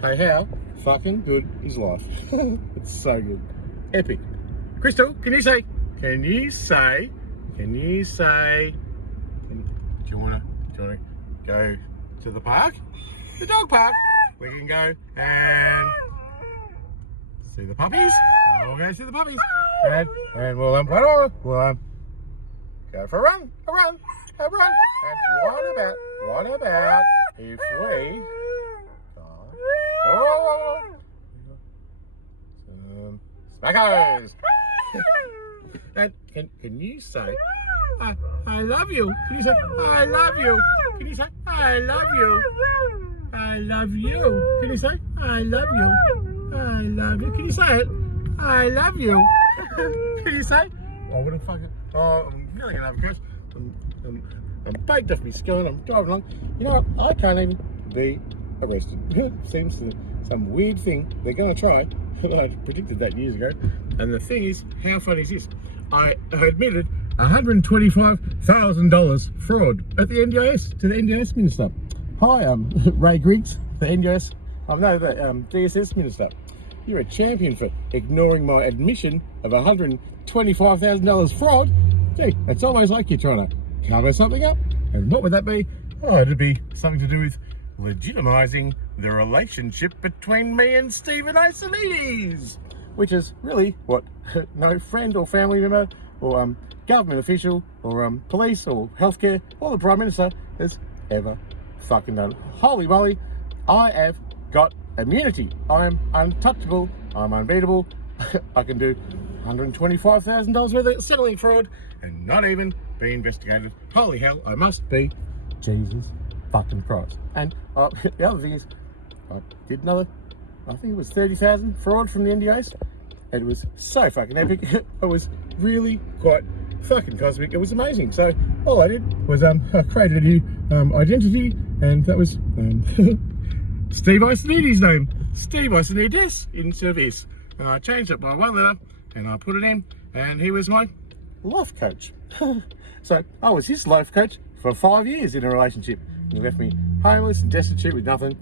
Hey, how fucking good is life? It's so good. Epic. Crystal, can you say, do you wanna go to the park? The dog park? We can go and see the puppies. We'll go see the puppies. And we'll go for a run. And what about if we some smackos? And can you say, I love you? Can you say, I love you? Can you say, I love you? I love you. Can you say, I love you? I love you. Can you say it? I love you. Can you say? Oh, what a fucking. Oh, I'm nearly gonna have a crash. I'm baked off my skull. I'm driving along. You know what? I can't even be arrested. Seems some weird thing they're gonna try. I predicted that years ago. And the thing is, how funny is this? I admitted $125,000 fraud at the NDIS to the NDIS minister. Hi, Ray Griggs, the NDIS. No, the DSS minister. You're a champion for ignoring my admission of $125,000 fraud. Gee, it's almost like you're trying to cover something up. And what would that be? Oh, it'd be something to do with legitimising the relationship between me and Stephen Isonides, which is really what no friend or family member or government official or police or healthcare or the Prime Minister has ever fucking done. Holy moly, I have got immunity. I am untouchable. I'm unbeatable. I can do $125,000 worth of settling fraud and not even be investigated. Holy hell, I must be Jesus fucking Christ. And the other thing is, I did another, I think it was 30,000 fraud from the NDAs. And it was so fucking epic. It was really quite fucking cosmic. It was amazing. So all I did was I created a new identity, and that was Steve Isonides' name. Steve Isonides instead of S. And I changed it by one letter and I put it in, and he was my life coach. So I was his life coach for 5 years in a relationship. He left me homeless and destitute with nothing.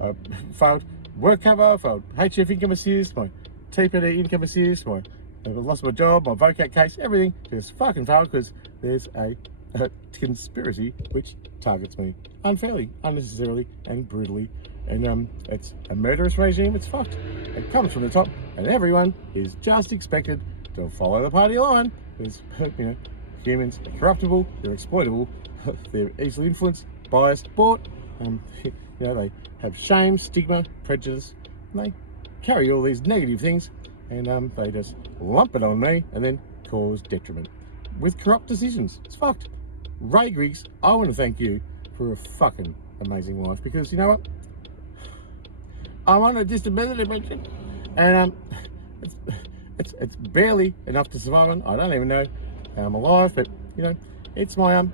I failed work cover, failed HF income assist, my TPD income assist, I lost my job, my VOCAT case, everything just fucking failed because there's a conspiracy which targets me unfairly, unnecessarily, and brutally. And it's a murderous regime. It's fucked. It comes from the top, and everyone is just expected to follow the party line. Because humans are corruptible, they're exploitable, they're easily influenced, biased, bought. They have shame, stigma, prejudice, and they carry all these negative things, and they just lump it on me and then cause detriment with corrupt decisions. It's fucked. Ray Griggs, I want to thank you for a fucking amazing life, because you know what? I'm on a disability pension, and it's barely enough to survive on. I don't even know how I'm alive, but it's my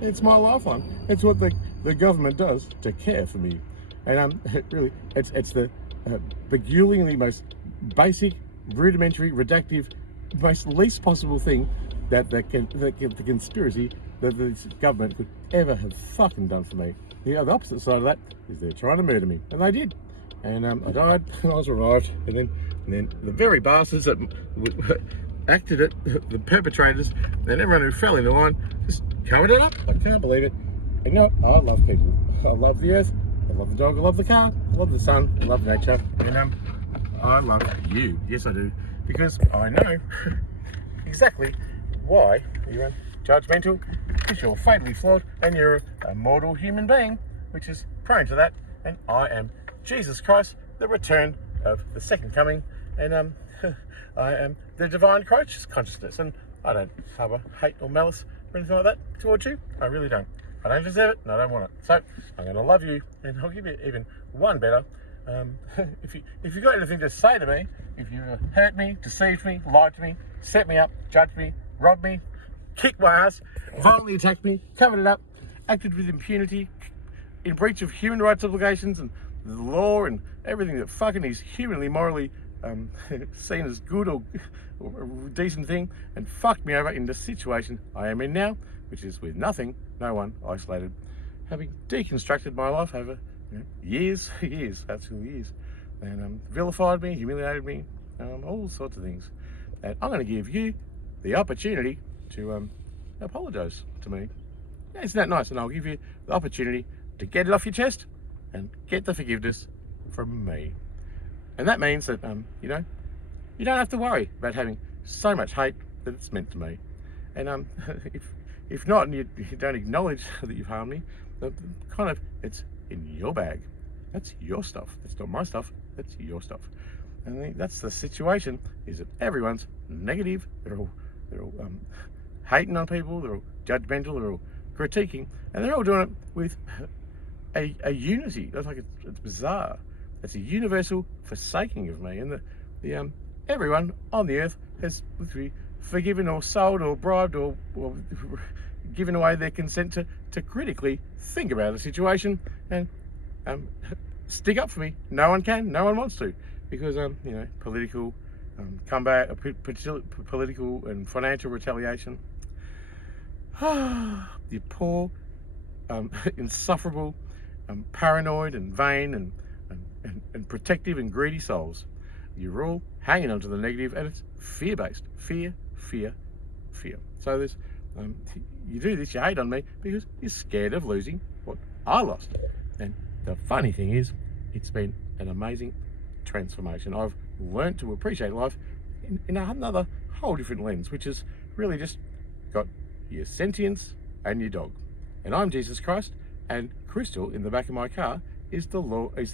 lifeline. It's what the government does to care for me, and really, it's the begulingly most basic, rudimentary, reductive, most least possible thing that the conspiracy that this government could ever have fucking done for me. The opposite side of that is they're trying to murder me, and they did. And I died, and I was revived, and then the very bastards that acted it, the perpetrators, and everyone who fell into line, just covered it up. I can't believe it. And I love people. I love the earth. I love the dog. I love the car. I love the sun. I love nature. And I love you. Yes, I do, because I know exactly why you're judgmental, because you're fatally flawed, and you're a mortal human being, which is prone to that. And I am Jesus Christ, the return of the second coming, and I am the divine consciousness, and I don't harbour hate or malice or anything like that towards you. I really don't. I don't deserve it, and I don't want it. So I'm going to love you, and I'll give you even one better. If you've got anything to say to me, if you hurt me, deceived me, lied to me, set me up, judged me, robbed me, kicked my ass, violently attacked me, covered it up, acted with impunity, in breach of human rights obligations and the law and everything that fucking is humanly, morally seen as good or a decent thing, and fucked me over in the situation I am in now, which is with nothing, no one, isolated, having deconstructed my life over years, years, absolutely years, and vilified me, humiliated me, all sorts of things. And I'm going to give you the opportunity to apologise to me. Yeah, isn't that nice? And I'll give you the opportunity to get it off your chest and get the forgiveness from me. And that means that, you don't have to worry about having so much hate that it's meant to me. And if not, and you don't acknowledge that you've harmed me, it's in your bag. That's your stuff. That's not my stuff. That's your stuff. And I think that's the situation, is that everyone's negative. They're all hating on people. They're all judgmental. They're all critiquing, and they're all doing it with a unity. It's bizarre. It's a universal forsaking of me, and the everyone on the earth has literally forgiven or sold or bribed or given away their consent to critically think about a situation and stick up for me. No one can, no one wants to, because political comeback, political and financial retaliation. You poor, insufferable, paranoid and vain and protective and greedy souls. You're all hanging on to the negative, and it's fear-based. Fear. So there's, you do this, you hate on me because you're scared of losing what I lost. And the funny thing is, it's been an amazing transformation. I've learned to appreciate life in another whole different lens, which is really just got your sentience and your dog. And I'm Jesus Christ, and Crystal in the back of my car is the law, is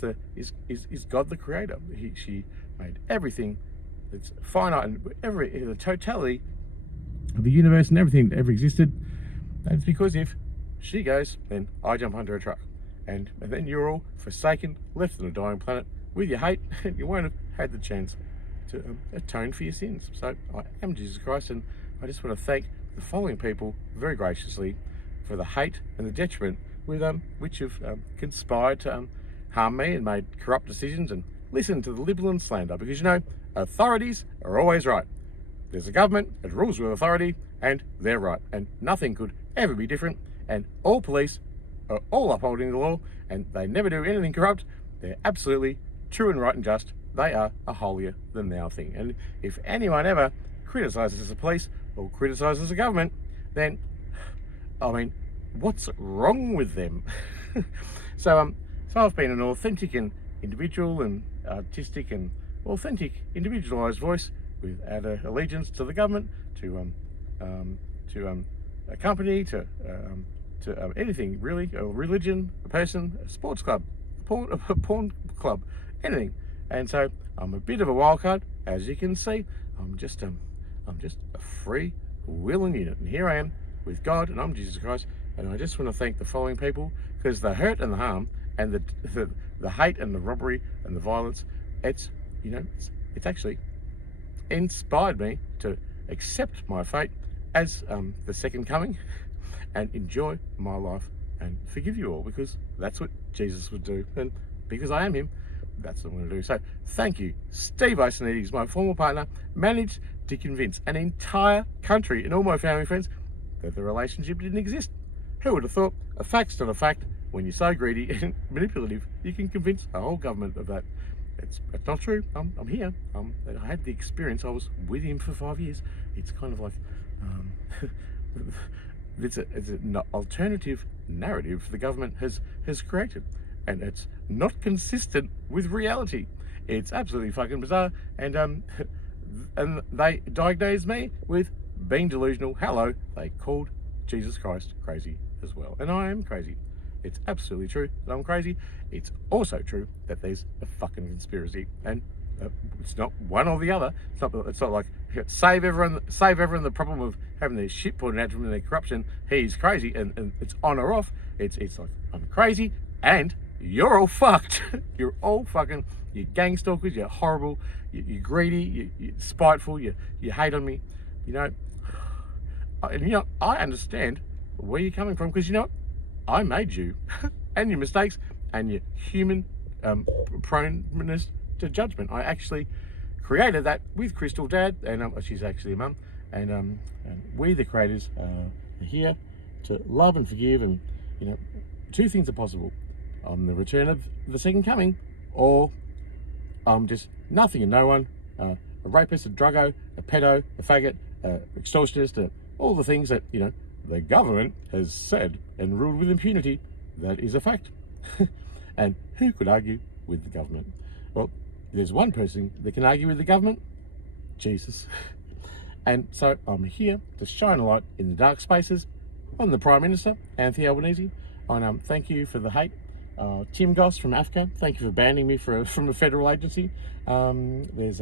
God the Creator. She made everything that's finite, and the totality of the universe and everything that ever existed. And it's because if she goes, then I jump under a truck, and then you're all forsaken, left on a dying planet with your hate, and you won't have had the chance to atone for your sins. So I am Jesus Christ, and I just want to thank the following people very graciously for the hate and the detriment which have conspired to harm me and made corrupt decisions and listen to the libel and slander, because authorities are always right. There's a government that rules with authority, and they're right, and nothing could ever be different, and all police are all upholding the law, and they never do anything corrupt. They're absolutely true and right and just. They are a holier than thou thing. And if anyone ever criticises the police or criticises the government, then what's wrong with them? So I've been an authentic and individual and artistic and authentic individualised voice without allegiance to the government, to a company, to anything really, a religion, a person, a sports club, a porn club, anything. And so I'm a bit of a wild card, as you can see. I'm just a free willing unit, and here I am with God, and I'm Jesus Christ. And I just want to thank the following people, because the hurt and the harm and the hate and the robbery and the violence, it's actually inspired me to accept my fate as the second coming and enjoy my life and forgive you all, because that's what Jesus would do, and because I am him, that's what I'm going to do. So thank you. Steve Isonides, my former partner, managed to convince an entire country and all my family friends that the relationship didn't exist. Who would have thought? A fact's not a fact. When you're so greedy and manipulative, you can convince a whole government of that. It's not true. I'm here. I had the experience. I was with him for 5 years. It's kind of like it's an alternative narrative the government has created, and it's not consistent with reality. It's absolutely fucking bizarre, and they diagnosed me with being delusional. Hello, they called Jesus Christ crazy as well, and I am crazy. It's absolutely true that I'm crazy. It's also true that there's a fucking conspiracy, and it's not one or the other. It's not like save everyone the problem of having their shit pointed at them and their corruption. He's crazy, and it's on or off. It's like I'm crazy and you're all fucked. You're all fucking, you're gang stalkers, you're horrible, you're greedy, you're spiteful, you hate on me, and I understand where you're coming from, because I made you and your mistakes and your human proneness to judgment. I actually created that with Crystal Dad, and she's actually a mum, and we the creators are here to love and forgive, and two things are possible: I'm the return of the second coming, or I'm just nothing and no one, a rapist, a druggo, a pedo, a faggot, extortionist, all the things that, the government has said and ruled with impunity. That is a fact. And who could argue with the government? Well, there's one person that can argue with the government: Jesus. And so I'm here to shine a light in the dark spaces on the Prime Minister, Anthony Albanese. And thank you for the hate. Tim Goss from Africa, thank you for banning me from a federal agency. There's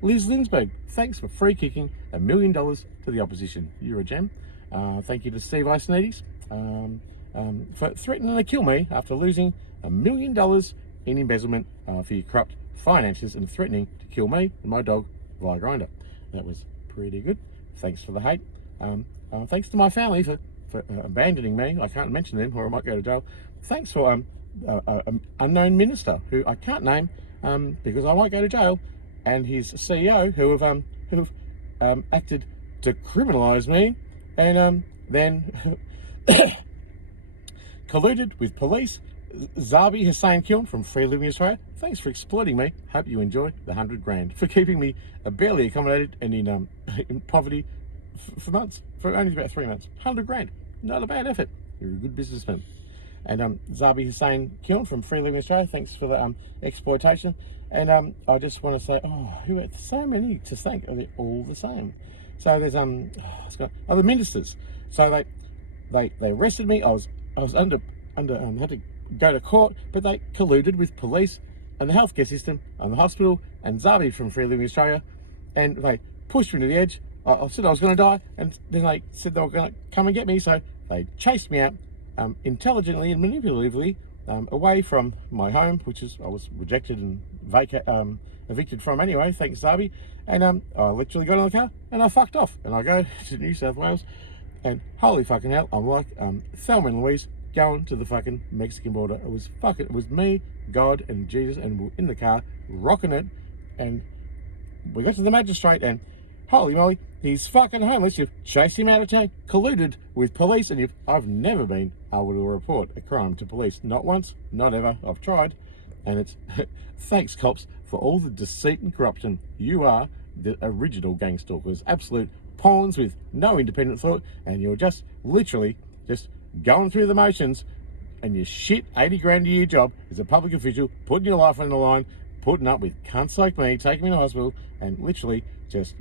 Liz Linsberg, thanks for free kicking $1 million to the opposition. You're a gem. Thank you to Steve Isonides for threatening to kill me after losing $1 million in embezzlement for your corrupt finances and threatening to kill me and my dog via Grindr. That was pretty good. Thanks for the hate. Thanks to my family for abandoning me. I can't mention them or I might go to jail. Thanks for unknown minister who I can't name because I might go to jail, and his CEO who have acted to criminalise me and then colluded with police. Zabi Hussein Kiln from Free Living Australia, thanks for exploiting me. Hope you enjoy the $100 grand for keeping me barely accommodated and in poverty for months, for only about 3 months. $100 grand, not a bad effort. You're a good businessman. And Zabi Hussein Kiln from Free Living Australia, thanks for the exploitation. And I just want to say, who are so many to thank? Are they all the same? So there's the ministers. So they arrested me. I was under had to go to court, but they colluded with police and the healthcare system and the hospital and Zabi from Free Living Australia, and they pushed me to the edge. I said I was going to die, and then they said they were going to come and get me. So they chased me out intelligently and manipulatively away from my home, which is I was rejected and evicted from anyway, thanks Zabi. And I literally got in the car and I fucked off, and I go to New South Wales, and holy fucking hell, I'm like Thelma and Louise going to the fucking Mexican border. It was me, God, and Jesus, and we're in the car rocking it, and we got to the magistrate, and holy moly, he's fucking homeless. You've chased him out of town, colluded with police, and I've never been able to report a crime to police. Not once, not ever. I've tried, and it's thanks cops for all the deceit and corruption. You are the original gang stalkers, absolute pawns with no independent thought, and you're just literally just going through the motions, and your shit 80 grand a year job as a public official, putting your life on the line, putting up with cunts like me, taking me to hospital, and literally just,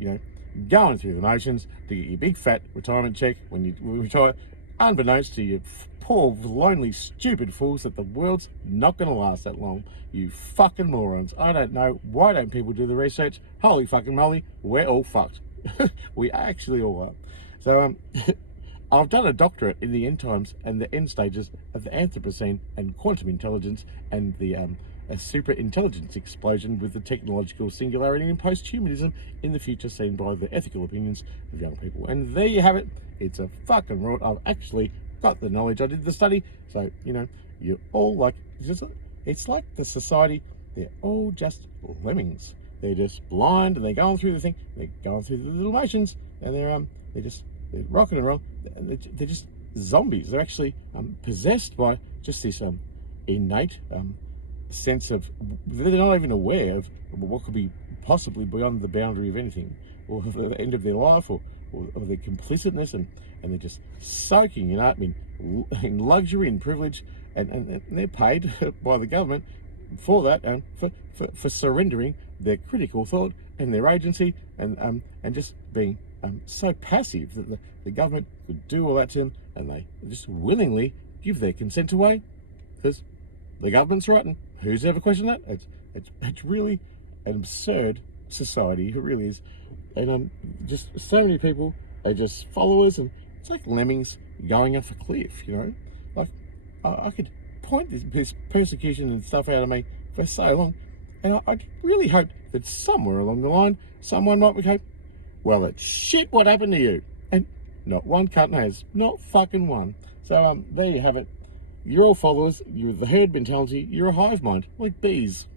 going through the motions to get your big fat retirement check when you retire, unbeknownst to you poor, lonely, stupid fools that the world's not going to last that long. You fucking morons. I don't know. Why don't people do the research? Holy fucking moly, we're all fucked. We actually all are. So, I've done a doctorate in the end times and the end stages of the Anthropocene and quantum intelligence and the a super intelligence explosion with the technological singularity and post-humanism in the future seen by the ethical opinions of young people. And there you have it. It's a fucking rot. I've actually got the knowledge. I did the study. So, you're all like, it's like the society, they're all just lemmings. They're just blind and they're going through the thing. They're going through the little motions, and they're rocking and rolling. They're just zombies. They're actually possessed by just this innate sense of, they're not even aware of what could be possibly beyond the boundary of anything, or the end of their life, or their complicitness, and they're just soaking in luxury and privilege, and they're paid by the government for that, and for surrendering their critical thought and their agency, and just being so passive that the government could do all that to them, and they just willingly give their consent away because the government's right. And who's ever questioned that? It's really an absurd society. It really is. And just so many people are just followers, and it's like lemmings going off a cliff. Like I could point this persecution and stuff out of me for so long, and I really hope that somewhere along the line someone might go, well, it's shit what happened to you. And not one cunt has. Not fucking one. So there you have it. You're all followers. You're the herd mentality. You're a hive mind, like bees.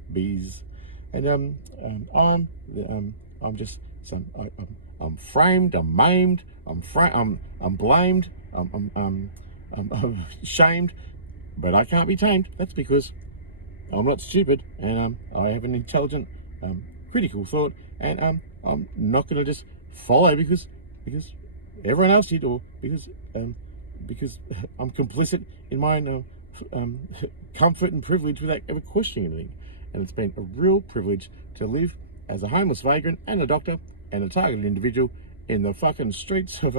And I'm just I'm framed. I'm maimed. I'm blamed. I'm shamed but I can't be tamed. That's because I'm not stupid, and I have an intelligent, critical thought, and I'm not going to just follow because everyone else did, or because I'm complicit in my own comfort and privilege without ever questioning anything. And it's been a real privilege to live as a homeless vagrant and a doctor and a targeted individual in the fucking streets of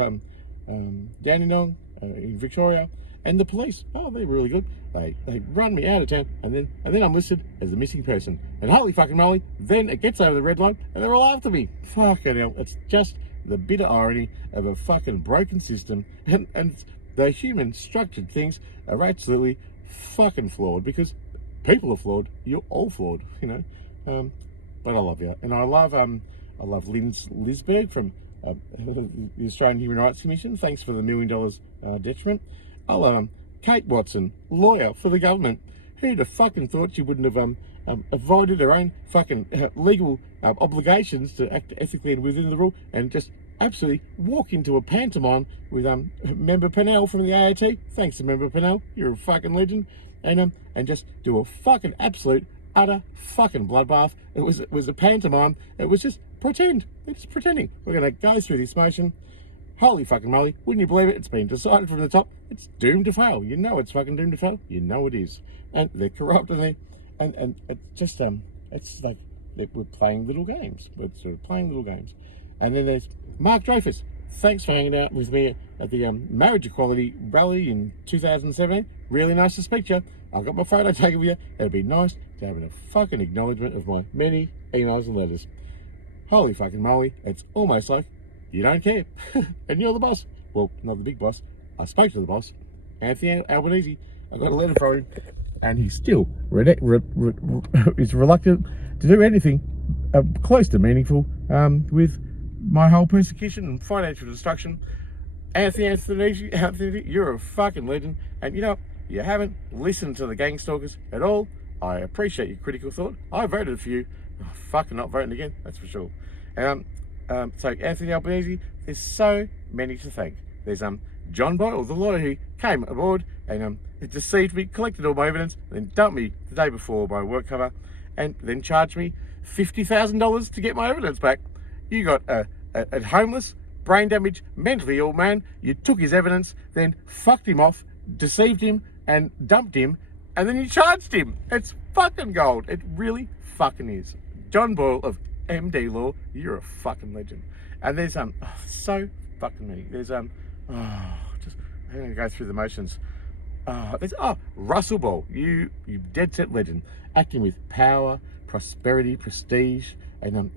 Dandenong in Victoria. And the police, oh, they're really good. They run me out of town, and then I'm listed as a missing person. And holy fucking moly, then it gets over the red line, and they're all after me. Fucking hell, it's just the bitter irony of a fucking broken system, and the human structured things are absolutely fucking flawed, because people are flawed. You're all flawed, you know. But I love you, and I love Lynn Lisberg from the Australian Human Rights Commission. Thanks for the $1 million detriment. I love Kate Watson, lawyer for the government. Who'd have fucking thought she wouldn't have avoided her own fucking legal obligations to act ethically and within the rule, and just absolutely walk into a pantomime with Member Pennell from the AAT. Thanks to Member Pennell, you're a fucking legend. And just do a fucking absolute utter fucking bloodbath. It was a pantomime. It was just pretend. It's pretending. We're gonna go through this motion. Holy fucking moly, wouldn't you believe it? It's been decided from the top. It's doomed to fail. You know it's fucking doomed to fail. You know it is. And they're corrupt, and it's just it's like we're playing little games. We're sort of playing little games. And then there's Mark Dreyfus. Thanks for hanging out with me at the marriage equality rally in 2017. Really nice to speak to you. I've got my photo taken with you. It'd be nice to have a fucking acknowledgement of my many emails and letters. Holy fucking moly, it's almost like you don't care. And you're the boss. Well, not the big boss. I spoke to the boss, Anthony Albanese. I got a letter from him, and he's still is reluctant to do anything close to meaningful with my whole persecution and financial destruction. Anthony, you're a fucking legend. And you know, you haven't listened to the gang stalkers at all. I appreciate your critical thought. I voted for you. Oh, fucking not voting again, that's for sure. So Anthony Albanese, there's so many to thank. There's John Boyle, the lawyer who came aboard and deceived me, collected all my evidence, then dumped me the day before my work cover, and then charged me $50,000 to get my evidence back. You got a homeless, brain damaged, mentally ill man. You took his evidence, then fucked him off, deceived him, and dumped him, and then you charged him. It's fucking gold. It really fucking is. John Boyle of MD Law, you're a fucking legend. And there's so fucking many. There's just I'm gonna go through the motions. There's Russell Ball, you dead set legend, acting with power, prosperity, prestige, and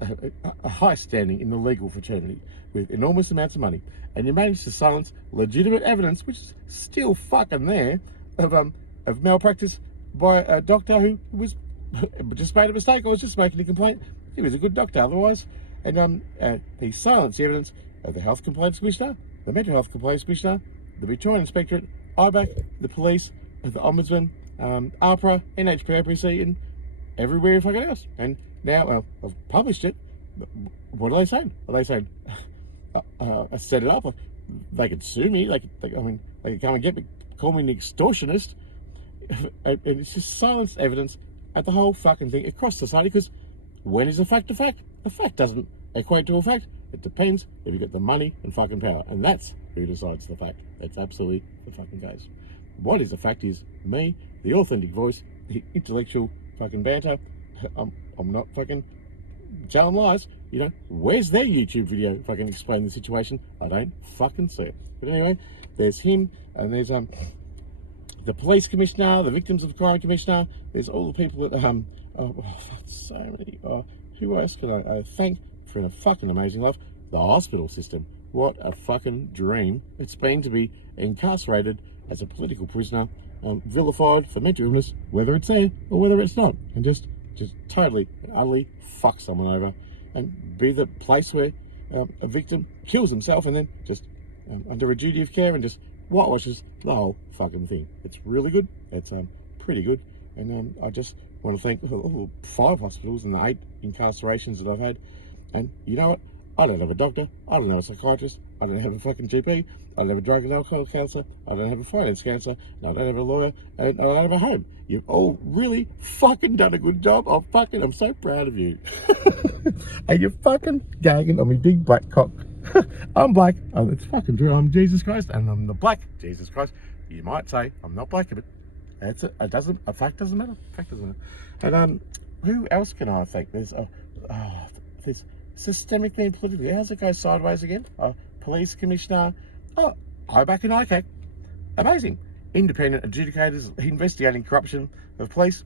a high standing in the legal fraternity with enormous amounts of money, and you managed to silence legitimate evidence, which is still fucking there, of malpractice by a doctor who was just made a mistake or was just making a complaint. He was a good doctor otherwise, and he silenced the evidence of the Health Complaints Commissioner, the Mental Health Complaints Commissioner, the Victorian Inspectorate, IBAC, the police, the Ombudsman, APRA, NHPAPC, and everywhere fucking else. And now I've published it. What are they saying? Are they saying I set it up? They could sue me. They could come and get me, call me an extortionist. And it's just silenced evidence at the whole fucking thing across society. Because when is a fact a fact? A fact doesn't equate to a fact. It depends if you get the money and fucking power, and that's who decides the fact. That's absolutely the fucking case. What is a fact is me, the authentic voice, the intellectual fucking banter. I'm not fucking telling lies. You know, where's their YouTube video if I can explain the situation? I don't fucking see it. But anyway, there's him, and there's the police commissioner, the victims of crime commissioner. There's all the people that so many. Who else can I thank for a fucking amazing life? The hospital system. What a fucking dream it's been to be incarcerated as a political prisoner, vilified for mental illness, whether it's there or whether it's not, and just totally and utterly fuck someone over, and be the place where a victim kills himself and then just under a duty of care and just whitewashes the whole fucking thing. It's really good. It's pretty good. And I just want to thank all 5 hospitals and the 8 incarcerations that I've had. And you know what? I don't have a doctor. I don't have a psychiatrist. I don't have a fucking GP. I don't have a drug and alcohol counsellor. I don't have a finance counsellor. And I don't have a lawyer. And I don't have a home. You've all really fucking done a good job. I'm so proud of you. And you're fucking gagging on me big black cock. I'm black. Oh, it's fucking true. I'm Jesus Christ, and I'm the black Jesus Christ. You might say I'm not black, but that's it. A fact doesn't matter. Fact doesn't matter. And who else can I thank? There's systemically and politically. How's it go sideways again? Police commissioner. IBAC and ICAC. Amazing. Independent adjudicators investigating corruption of police.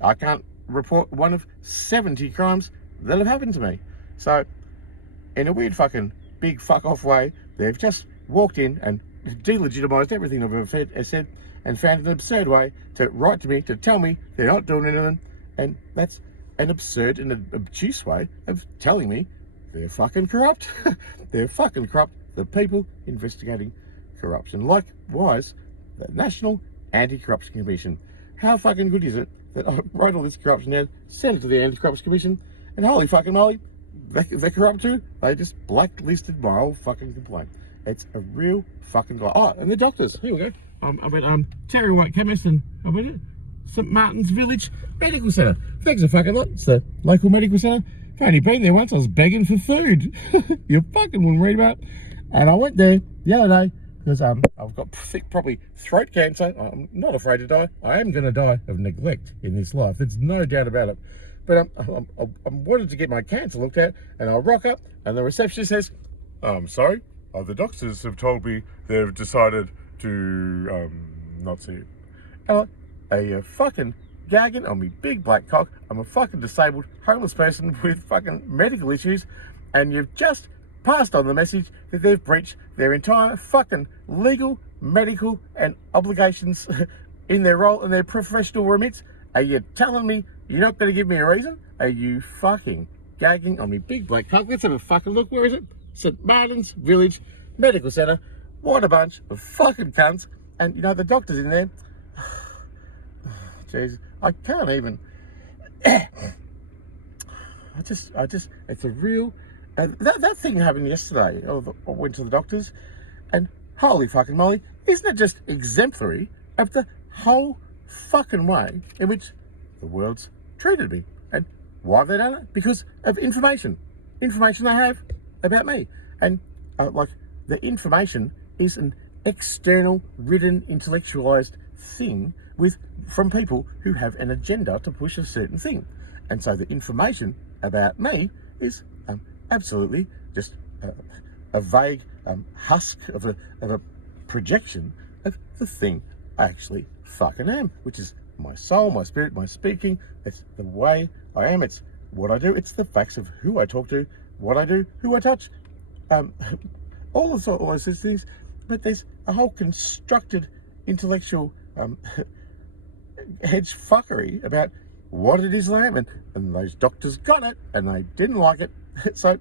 I can't report one of 70 crimes that have happened to me. So, in a weird fucking big fuck off way, they've just walked in and delegitimised everything I've ever said and found an absurd way to write to me to tell me they're not doing anything. And that's an absurd and an obtuse way of telling me they're fucking corrupt. They're fucking corrupt. The people investigating corruption. Likewise, the National Anti-Corruption Commission. How fucking good is it that I wrote all this corruption down, sent it to the Anti-Corruption Commission, and holy fucking moly, they're corrupt too. They just blacklisted my whole fucking complaint. It's a real fucking guy. Oh, and the doctors. Here we go. Terry White Chemist and St Martin's Village Medical Centre. Thanks a fucking lot. It's the local medical centre. I've only been there once. I was begging for food. You fucking wouldn't read about it. And I went there the other day because I've got probably throat cancer. I'm not afraid to die. I am going to die of neglect in this life. There's no doubt about it. But I wanted to get my cancer looked at, and I rock up, and the receptionist says, "I'm sorry, the doctors have told me they've decided to not see you." Are you fucking gagging on me big black cock? I'm a fucking disabled, homeless person with fucking medical issues, and you've just passed on the message that they've breached their entire fucking legal, medical, and obligations in their role and their professional remits. Are you telling me you're not going to give me a reason? Are you fucking gagging on me big black cock? Let's have a fucking look. Where is it? St Martin's Village Medical Centre. What a bunch of fucking cunts. And you know, the doctor's in there. Jeez, I can't even. I just, it's a real. That thing happened yesterday. I went to the doctors, and holy fucking moly, isn't it just exemplary of the whole fucking way in which the world's treated me? And why have they done it? Because of information they have about me. And the information is an external, written, intellectualized thing from people who have an agenda to push a certain thing. And so the information about me is absolutely just a vague husk of a projection of the thing I actually fucking am, which is my soul, my spirit, my speaking. It's the way I am. It's what I do. It's the facts of who I talk to, what I do, who I touch, all those things. But there's a whole constructed intellectual hedge fuckery about what it is I am, and those doctors got it, and they didn't like it, so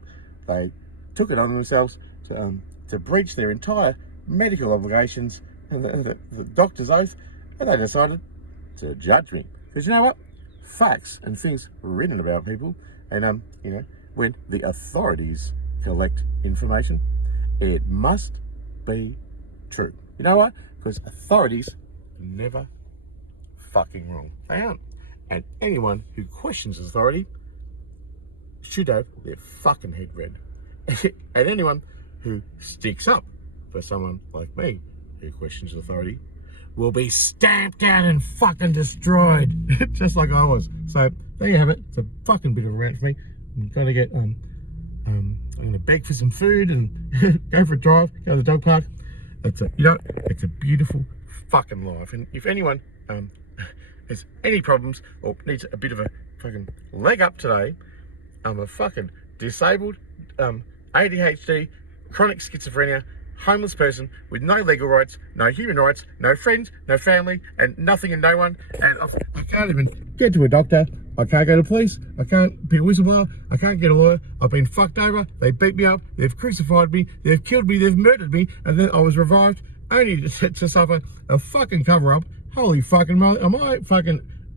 they took it on themselves to breach their entire medical obligations and the doctor's oath, and they decided to judge me. Because you know what? Facts and things written about people, and when the authorities collect information, it must be true. You know what? Because authorities never fucking wrong. They aren't. And anyone who questions authority should have their fucking head read. And anyone who sticks up for someone like me who questions authority will be stamped out and fucking destroyed. Just like I was. So there you have it. It's a fucking bit of a rant for me. I'm gonna get I'm gonna beg for some food and go for a drive, go to the dog park. It's a beautiful fucking life. And if anyone has any problems or needs a bit of a fucking leg up today, I'm a fucking disabled, ADHD, chronic schizophrenia, homeless person with no legal rights, no human rights, no friends, no family, and nothing and no one. And I can't even get to a doctor. I can't go to police. I can't be a whistleblower. I can't get a lawyer. I've been fucked over. They beat me up. They've crucified me. They've killed me. They've murdered me. And then I was revived only to suffer a fucking cover-up. Holy fucking moly.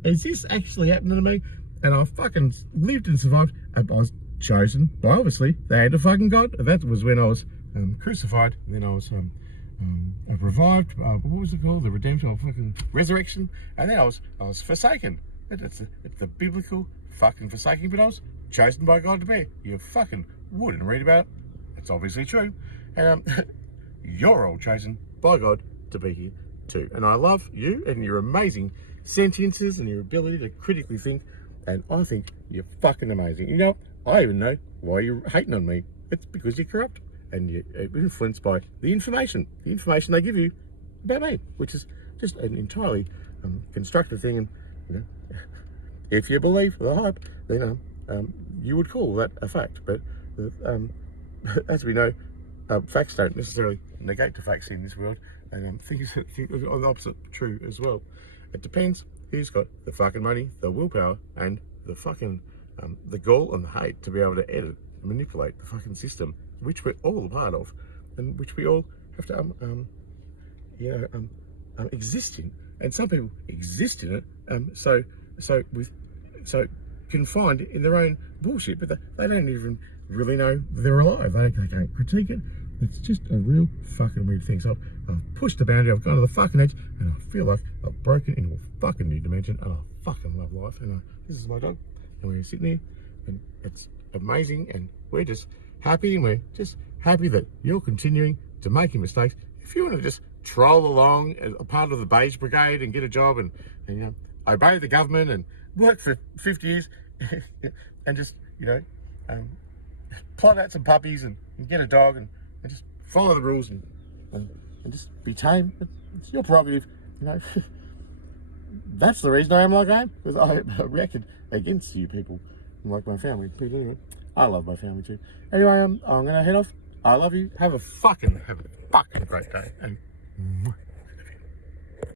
Is this actually happening to me? And I fucking lived and survived. I was chosen by, obviously, the hand of fucking God. That was when I was crucified, and then I was revived. What was it called? The redemption or fucking resurrection. And then I was forsaken. It's the biblical fucking forsaking, but I was chosen by God to be. You fucking wouldn't read about it. It's obviously true. And you're all chosen by God to be here too. And I love you and your amazing sentiences and your ability to critically think. And I think you're fucking amazing. You know, I even know why you're hating on me. It's because you're corrupt and you're influenced by the information they give you about me, which is just an entirely constructive thing. And you know, if you believe the hype, then you would call that a fact. But as we know, facts don't necessarily negate the facts in this world, and things are the opposite true as well. It depends who's got the fucking money, the willpower, and the fucking the gall and the hate to be able to edit and manipulate the fucking system, which we're all a part of, and which we all have to exist in. And some people exist in it, so confined in their own bullshit, but they don't even really know they're alive. They can't critique it. It's just a real fucking weird thing. So I've pushed the boundary, I've gone to the fucking edge, and I feel like I've broken into a fucking new dimension, and I fucking love life. And this is my dog, and we're sitting here, and it's amazing, and we're just happy, and we're just happy that you're continuing to making mistakes. If you want to just troll along as a part of the beige brigade and get a job and you know, obey the government and work for 50 years and just, you know, plot out some puppies and get a dog and just follow the rules and just be tame. It's your prerogative, you know. That's the reason I am like I am, because I reacted against you people, like my family. But anyway, I love my family too. Anyway, I'm gonna head off. I love you. Have a fucking great day. And